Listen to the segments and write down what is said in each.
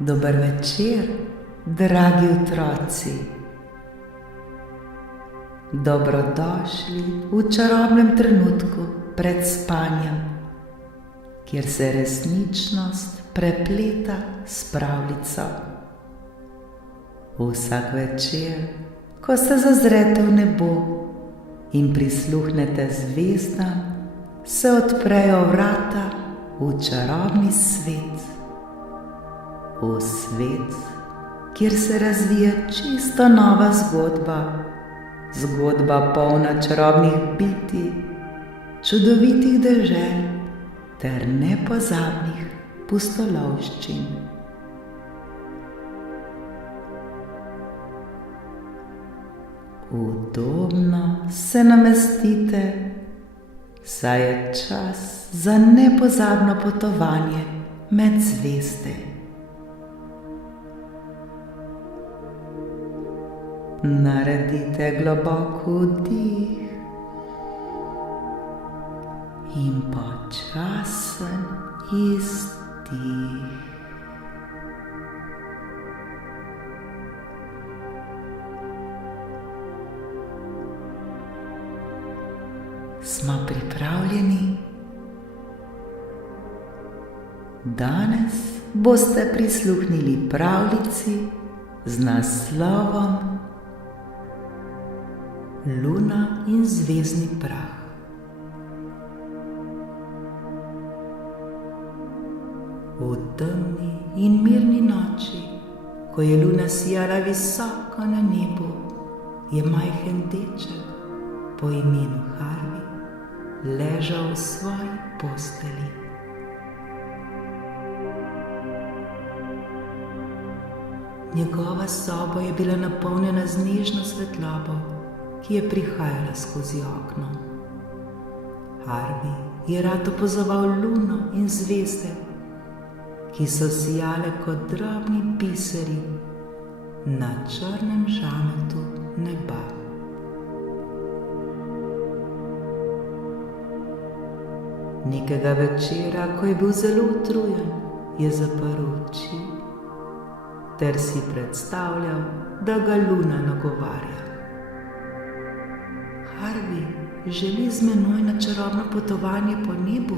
Dober večer, dragi otroci. Dobrodošli v čarobnem trenutku pred spanjem, kjer se resničnost prepleta s pravljico. Vsak večer, ko se zazrete v nebo in prisluhnete zvezdam, se odprejo vrata v čarobni svet. V svet, kjer se razvije čisto nova zgodba, zgodba polna čarobnih bitij, čudovitih dežel ter nepozabnih pustolovščin. Udobno se namestite, saj je čas za nepozabno potovanje med zvezde. Naredite globok vdih in počasen izdih. Smo pripravljeni? Danes boste prisluhnili pravljici z naslovom Luna in zvezdni prah. V temni in mirni noči, ko je luna sijala visoko na nebu, je majhen deček po imenu Harvey ležal v svoji postelji. Njegova soba je bila napolnjena z nežno svetlobo, ki je prihajala skozi okno. Harvey je rad opazoval luno in zvezde, ki so sijale kot drobni biseri na črnem žametu neba. Nekega večera, ko je bil zelo utrujen, je zaprl oči ter si predstavljal, da ga luna nagovarja. Harvey, želi z menoj na čarobno potovanje po nebu?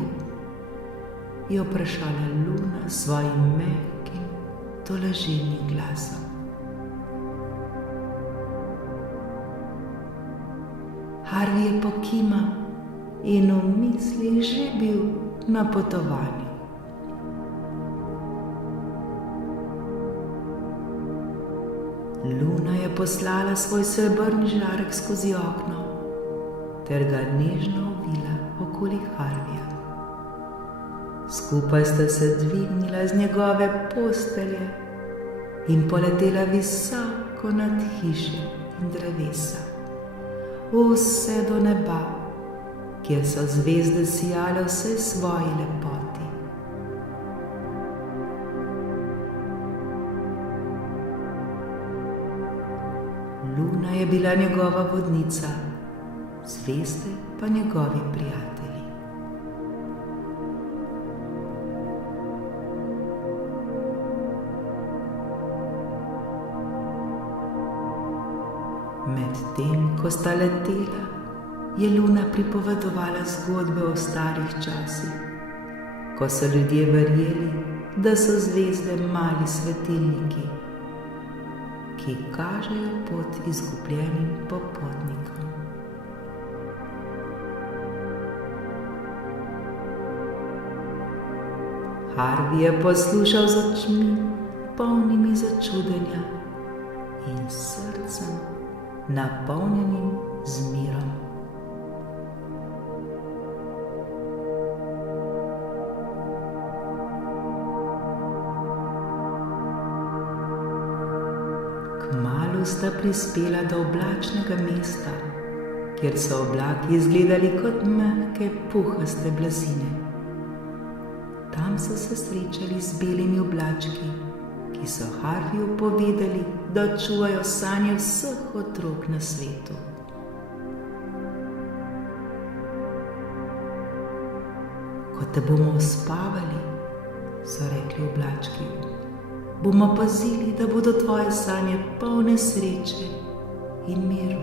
Je vprašala luna s svojim mehkim, tolažilnim glasom. Harvey je pokimal in v mislih že bil na potovanju. Luna je poslala svoj srebrni žarek skozi okno ter ga nežno ovila okoli Harveyja. Skupaj sta se dvignila z njegove postelje in poletela visoko nad hiše in drevesa, vse do neba, kjer so zvezde sijale vsej svoji lepoti. Luna je bila njegova vodnica, zvezde pa njegovi prijatelji. Medtem, ko sta letela, je Luna pripovedovala zgodbe o starih časih, ko so ljudje verjeli, da so zvezde mali svetilniki, ki kažejo pot izgubljenim popotnikom. Harvey je poslušal z očmi, polnimi začudenja, in srcem, napolnjenim z mirom. Kmalu sta prispela do oblačnega mesta, kjer so oblaki izgledali kot mehke, puhaste blazine. Tam so se srečali z belimi oblački, ki so Harveyju povedali, da čuvajo sanje vseh otrok na svetu. Ko te bomo uspavali, so rekli oblački, bomo pazili, da bodo tvoje sanje polne sreče in miru.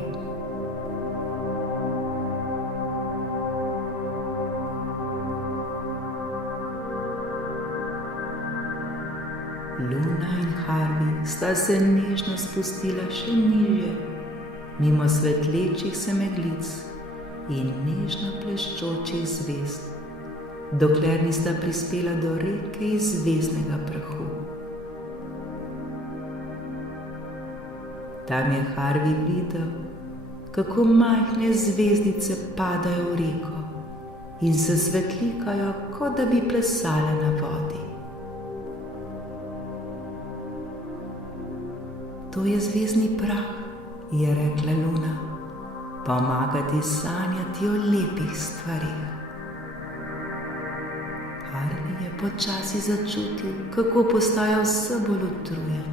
Luna in Harvey sta se nežno spustila še nižje, mimo svetlečih se meglic in nežno pleščočih zvezd, dokler nista prispela do reke iz zvezdnega prahu. Tam je Harvey videl, kako majhne zvezdice padajo v reko in se svetlikajo, kot da bi plesale na vodi. To je zvezdni prah, je rekla Luna, pomaga ti sanjati o lepih stvarih. Harvey je počasi začutil, kako postaja vse bolj utrujen.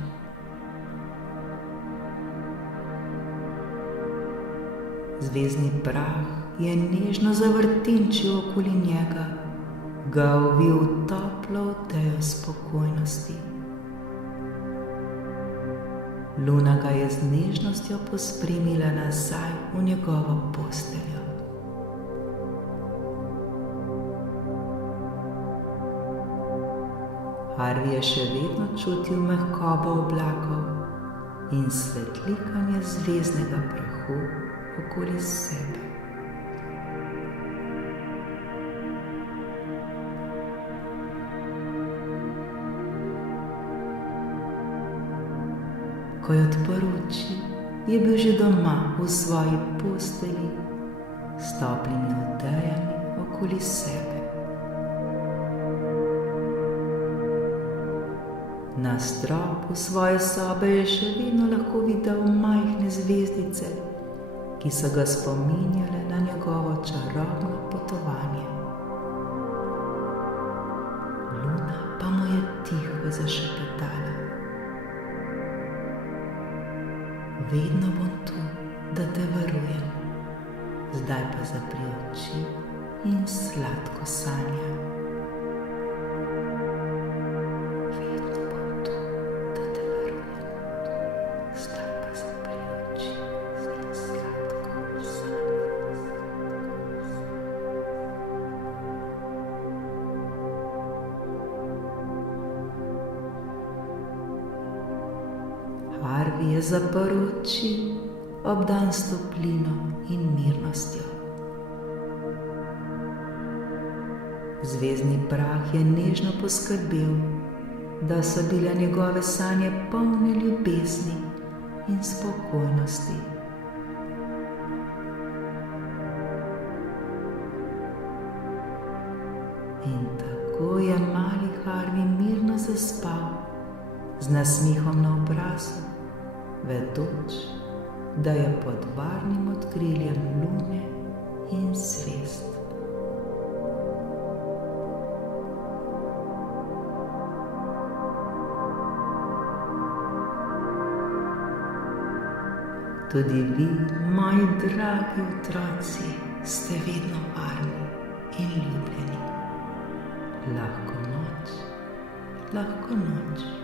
Zvezdni prah je nežno zavrtinčil okoli njega, ga ovil v toplo odejo spokojnosti. Luna ga je z nežnostjo pospremila nazaj v njegovo posteljo. Harvey je še vedno čutil mehkobo oblakov in svetlikanje zvezdnega prahu okoli sebe. Ko je odprl oči, je bil že doma v svoji postelji s toplimi odejami okoli sebe. Na stropu svoje sobe je še vedno lahko videl majhne zvezdice, ki so ga spominjale na njegovo čarobno potovanje. Luna pa mu je tiho zašepetala: vedno bom tu, da te varujem, zdaj pa zapri oči in sladko sanjaj. Vedno bom tu, da te varujem, zdaj pa zapri oči in sladko sanjaj. Harvey je zaprl oči, obdan s toplino in mirnostjo. Zvezdni prah je nežno poskrbel, da so bile njegove sanje polne ljubezni in spokojnosti. In tako je mali Harvey mirno zaspal, z nasmehom na obrazu, vedoč, da je pod varnim okriljem Lune in zvezd. Tudi vi, moji dragi otroci, ste vedno varni in ljubljeni. Lahko noč, lahko noč.